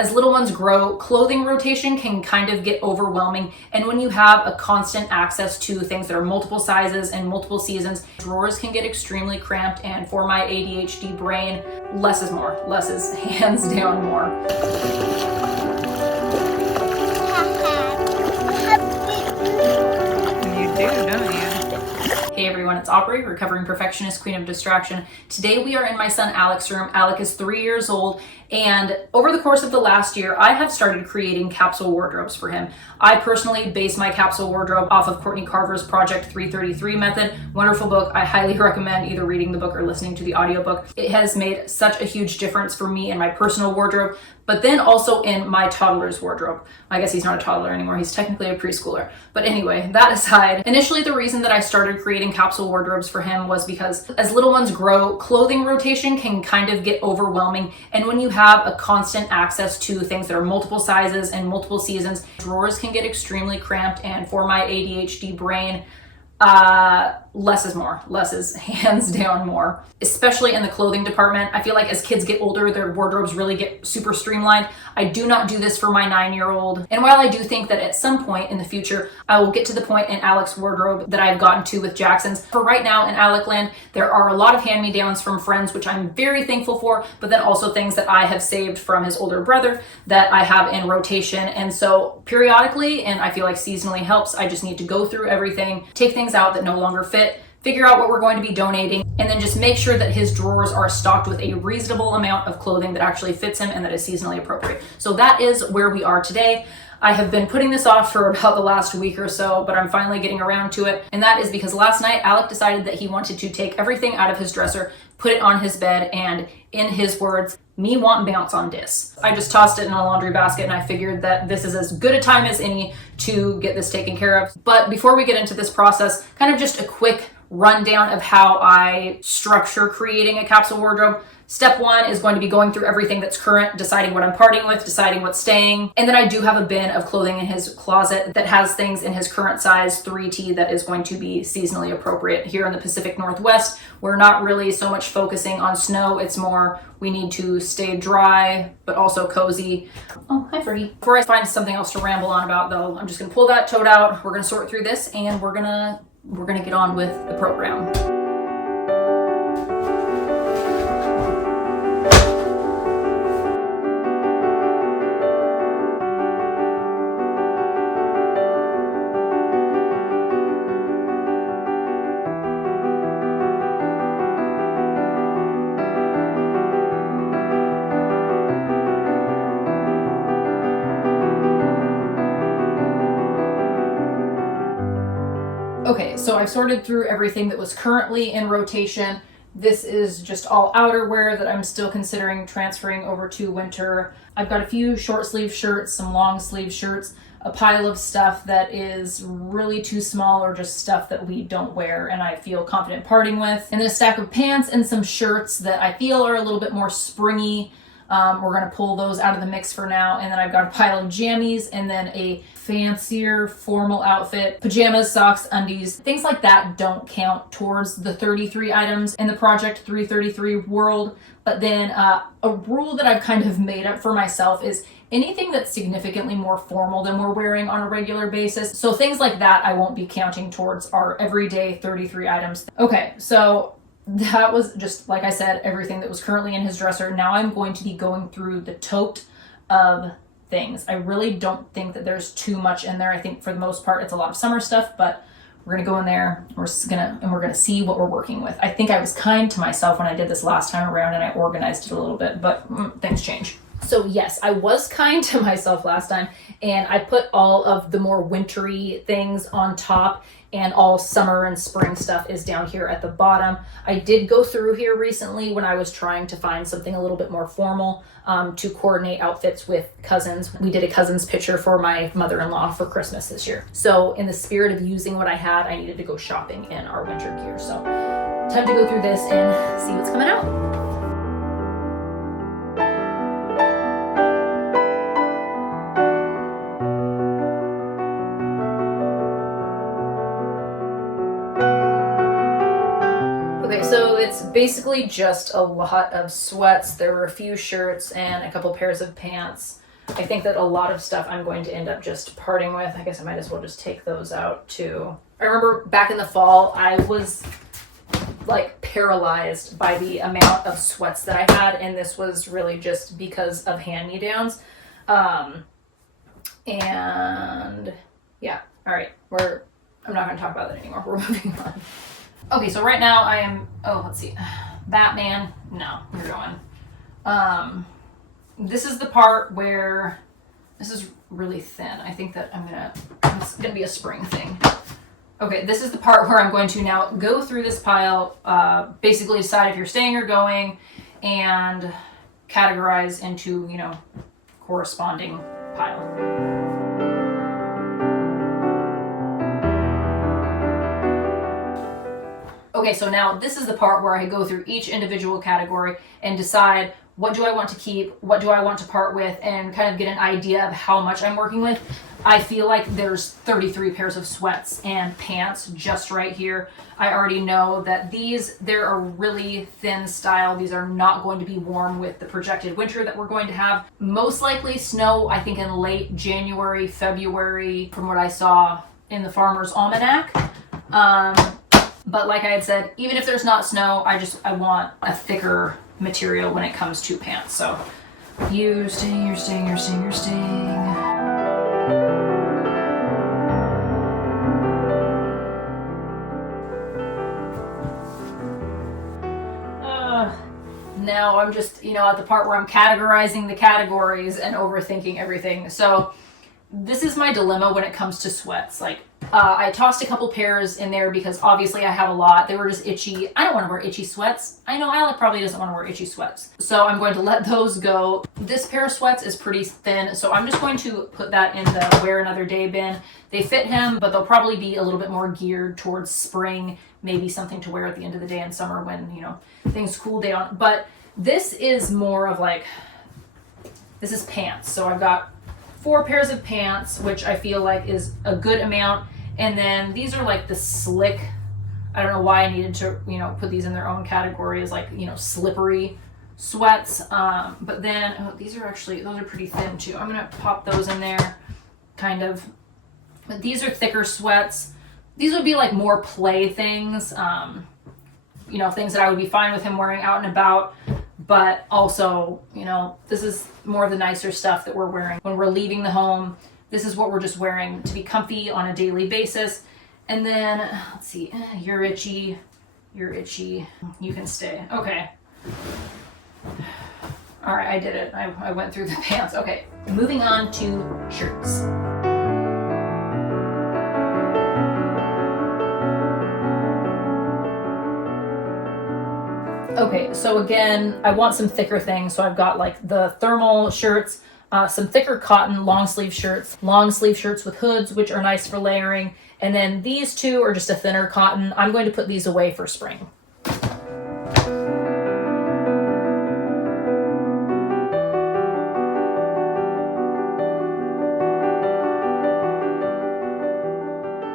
As little ones grow, clothing rotation can kind of get overwhelming. And when you have a constant access to things that are multiple sizes and multiple seasons, drawers can get extremely cramped. And for my ADHD brain, less is more. Less is hands down more. You do, don't you? Hey everyone, it's Aubrey, recovering perfectionist, queen of distraction. Today we are in my son Alec's room. Alec is 3 years old, and over the course of the last year, I have started creating capsule wardrobes for him. I personally base my capsule wardrobe off of Courtney Carver's Project 333 method. Wonderful book. I highly recommend either reading the book or listening to the audiobook. It has made such a huge difference for me in my personal wardrobe, but then also in my toddler's wardrobe. I guess he's not a toddler anymore. He's technically a preschooler. But anyway, that aside, initially the reason that I started creating capsule wardrobes for him was because as little ones grow, clothing rotation can kind of get overwhelming. And when you have a constant access to things that are multiple sizes and multiple seasons, drawers can get extremely cramped. And for my ADHD brain, less is more. Less is hands down more, especially in the clothing department. I feel like as kids get older, their wardrobes really get super streamlined. I do not do this for my 9-year-old. And while I do think that at some point in the future, I will get to the point in Alec's wardrobe that I've gotten to with Jackson's. For right now in Alec land, there are a lot of hand-me-downs from friends, which I'm very thankful for, but then also things that I have saved from his older brother that I have in rotation. And so periodically, and I feel like seasonally helps, I just need to go through everything, take things out that no longer fit, figure out what we're going to be donating, and then just make sure that his drawers are stocked with a reasonable amount of clothing that actually fits him and that is seasonally appropriate. So that is where we are today. I have been putting this off for about the last week or so, but I'm finally getting around to it. And that is because last night, Alec decided that he wanted to take everything out of his dresser, put it on his bed, and in his words, me want bounce on dis. I just tossed it in a laundry basket and I figured that this is as good a time as any to get this taken care of. But before we get into this process, kind of just a quick rundown of how I structure creating a capsule wardrobe. Step one is going to be going through everything that's current, deciding what I'm parting with, deciding what's staying. And then I do have a bin of clothing in his closet that has things in his current size 3T that is going to be seasonally appropriate. Here in the Pacific Northwest, we're not really so much focusing on snow. It's more we need to stay dry, but also cozy. Oh, hi Fergie. Before I find something else to ramble on about though, I'm just gonna pull that tote out. We're gonna sort through this and we're gonna get on with the program. Okay, so I've sorted through everything that was currently in rotation. This is just all outerwear that I'm still considering transferring over to winter. I've got a few short sleeve shirts, some long sleeve shirts, a pile of stuff that is really too small or just stuff that we don't wear and I feel confident parting with. And then a stack of pants and some shirts that I feel are a little bit more springy. We're gonna pull those out of the mix for now. And then I've got a pile of jammies and then a fancier formal outfit, pajamas, socks, undies, things like that don't count towards the 33 items in the Project 333 world. But then a rule that I've kind of made up for myself is anything that's significantly more formal than we're wearing on a regular basis. So things like that I won't be counting towards our everyday 33 items. Okay, so that was just, like I said, everything that was currently in his dresser. Now I'm going to be going through the tote of things. I really don't think that there's too much in there. I think for the most part it's a lot of summer stuff, but we're gonna go in there, we're gonna see what we're working with. I think I was kind to myself when I did this last time around and I organized it a little bit, but things change. So yes, I was kind to myself last time and I put all of the more wintry things on top and all summer and spring stuff is down here at the bottom. I did go through here recently when I was trying to find something a little bit more formal to coordinate outfits with cousins. We did a cousin's picture for my mother-in-law for Christmas this year. So in the spirit of using what I had, I needed to go shopping in our winter gear. So time to go through this and see what's coming out. So it's basically just a lot of sweats. There were a few shirts and a couple pairs of pants. I think that a lot of stuff I'm going to end up just parting with. I guess I might as well just take those out too. I remember back in the fall, I was like paralyzed by the amount of sweats that I had, and this was really just because of hand-me-downs. And yeah, all right, I'm not going to talk about that anymore. We're moving on. Okay, so right now I am, let's see, Batman. No, you're going. This is the part where this is really thin. I think that it's gonna be a spring thing. Okay, this is the part where I'm going to now go through this pile, basically decide if you're staying or going, and categorize into, corresponding pile. Okay, so now this is the part where I go through each individual category and decide what do I want to keep, what do I want to part with, and kind of get an idea of how much I'm working with. I feel like there's 33 pairs of sweats and pants just right here. I already know that they're a really thin style. These are not going to be worn with the projected winter that we're going to have. Most likely snow, I think in late January, February, from what I saw in the Farmer's Almanac. But like I had said, even if there's not snow, I want a thicker material when it comes to pants. So you're staying. Now I'm just, at the part where I'm categorizing the categories and overthinking everything. So this is my dilemma when it comes to sweats. Like, I tossed a couple pairs in there because obviously I have a lot. They were just itchy. I don't want to wear itchy sweats. I know Alec probably doesn't want to wear itchy sweats. So I'm going to let those go. This pair of sweats is pretty thin, so I'm just going to put that in the wear another day bin. They fit him, but they'll probably be a little bit more geared towards spring, maybe something to wear at the end of the day in summer when, things cool down. But this is more of like, this is pants. So I've got 4 pairs of pants, which I feel like is a good amount. And then these are like the slick, I don't know why I needed to, put these in their own category as like, slippery sweats. But then, those are pretty thin too. I'm going to pop those in there, kind of. But these are thicker sweats. These would be like more play things, things that I would be fine with him wearing out and about. But also, this is more of the nicer stuff that we're wearing when we're leaving the home. This is what we're just wearing to be comfy on a daily basis. And then, let's see, you're itchy, you can stay. Okay. All right, I did it. I went through the pants. Okay, moving on to shirts. Okay, so again, I want some thicker things. So I've got like the thermal shirts, some thicker cotton long sleeve shirts with hoods, which are nice for layering. And then these two are just a thinner cotton. I'm going to put these away for spring.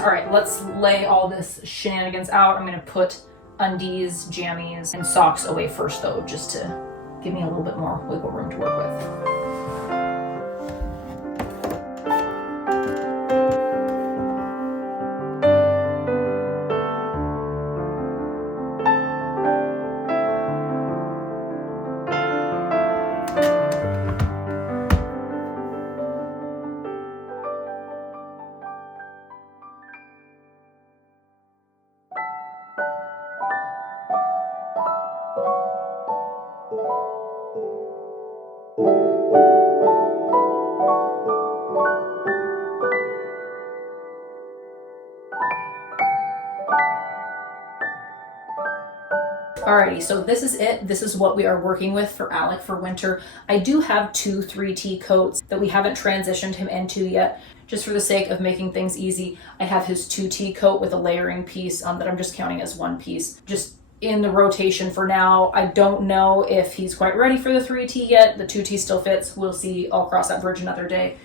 All right, let's lay all this shenanigans out. I'm going to put undies, jammies, and socks away first though, just to give me a little bit more wiggle room to work with. Alrighty, so this is it. This is what we are working with for Alec for winter. I do have 2 3T coats that we haven't transitioned him into yet, just for the sake of making things easy. I have his 2T coat with a layering piece that I'm just counting as one piece, just in the rotation for now. I don't know if he's quite ready for the 3T yet. The 2T still fits. We'll see. I'll cross that bridge another day.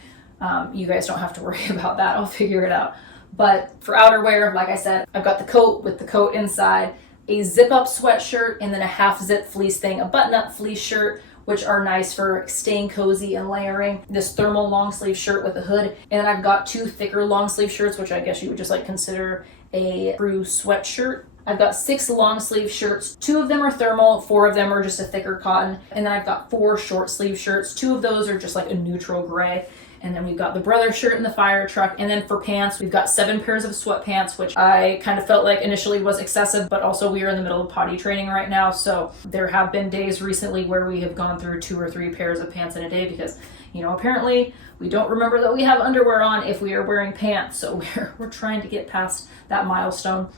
You guys don't have to worry about that. I'll figure it out. But for outerwear, like I said, I've got the coat with the coat inside, a zip-up sweatshirt, and then a half-zip fleece thing, a button-up fleece shirt which are nice for staying cozy and layering. This thermal long sleeve shirt with a hood. And then I've got 2 thicker long sleeve shirts, which I guess you would just like consider a true sweatshirt. I've got 6 long sleeve shirts. 2 of them are thermal, 4 of them are just a thicker cotton. And then I've got 4 short sleeve shirts. 2 of those are just like a neutral gray. And then we've got the brother shirt in the fire truck. And then for pants, we've got 7 pairs of sweatpants, which I kind of felt like initially was excessive, but also we are in the middle of potty training right now. So there have been days recently where we have gone through 2 or 3 pairs of pants in a day because, you know, apparently we don't remember that we have underwear on if we are wearing pants. So we're trying to get past that milestone.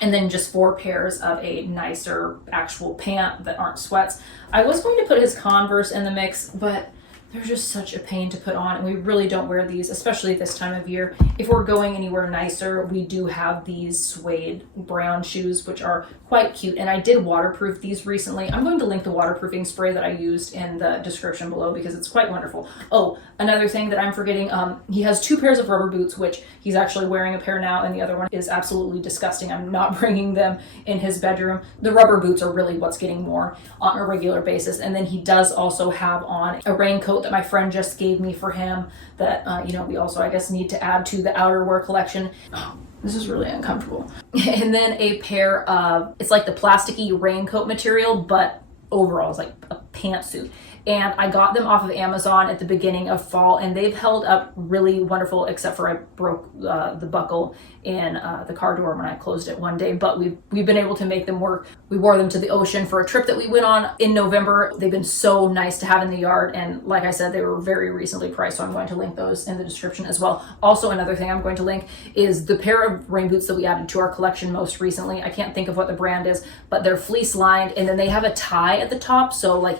And then just 4 pairs of a nicer actual pant that aren't sweats. I was going to put his Converse in the mix, but they're just such a pain to put on, and we really don't wear these, especially this time of year. If we're going anywhere nicer, we do have these suede brown shoes, which are quite cute, and I did waterproof these recently. I'm going to link the waterproofing spray that I used in the description below because it's quite wonderful. Oh, another thing that I'm forgetting, he has 2 pairs of rubber boots, which he's actually wearing a pair now, and the other one is absolutely disgusting. I'm not bringing them in his bedroom. The rubber boots are really what's getting worn on a regular basis, and then he does also have on a raincoat that my friend just gave me for him that, you know, we also, I guess, need to add to the outerwear collection. Oh, this is really uncomfortable. And then a pair of, it's like the plasticky raincoat material, but overalls, like a pantsuit. And I got them off of Amazon at the beginning of fall, and they've held up really wonderful, except for I broke the buckle in the car door when I closed it one day, but we've been able to make them work. We wore them to the ocean for a trip that we went on in November. They've been so nice to have in the yard, and like I said, they were very recently priced, so I'm going to link those in the description as well. Also, another thing I'm going to link is the pair of rain boots that we added to our collection most recently. I can't think of what the brand is, but they're fleece lined, and then they have a tie at the top, so like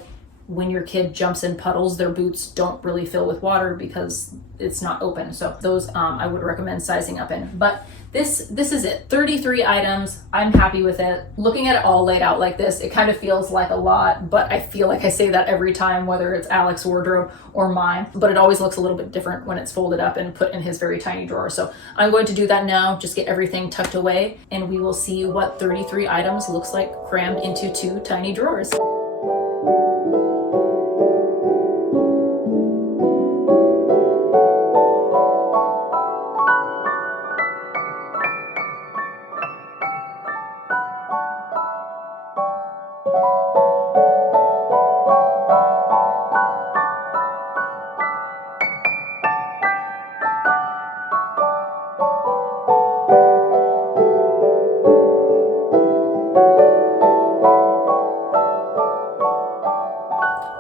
when your kid jumps in puddles, their boots don't really fill with water because it's not open. So those I would recommend sizing up in. But this is it. 33 items. I'm happy with it. Looking at it all laid out like this, it kind of feels like a lot, but I feel like I say that every time, whether it's Alec's wardrobe or mine, but it always looks a little bit different when it's folded up and put in his very tiny drawer. So I'm going to do that now, just get everything tucked away, and we will see what 33 items looks like crammed into 2 tiny drawers.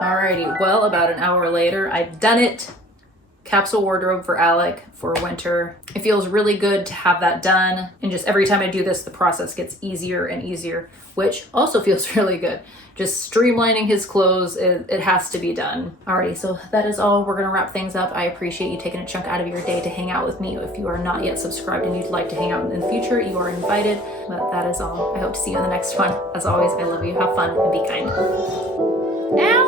Alrighty, well, about an hour later, I've done it. Capsule wardrobe for Alec for winter. It feels really good to have that done. And just every time I do this, the process gets easier and easier, which also feels really good. Just streamlining his clothes, it has to be done. Alrighty, so that is all. We're gonna wrap things up. I appreciate you taking a chunk out of your day to hang out with me. If you are not yet subscribed and you'd like to hang out in the future, you are invited. But that is all. I hope to see you in the next one. As always, I love you. Have fun and be kind. Now.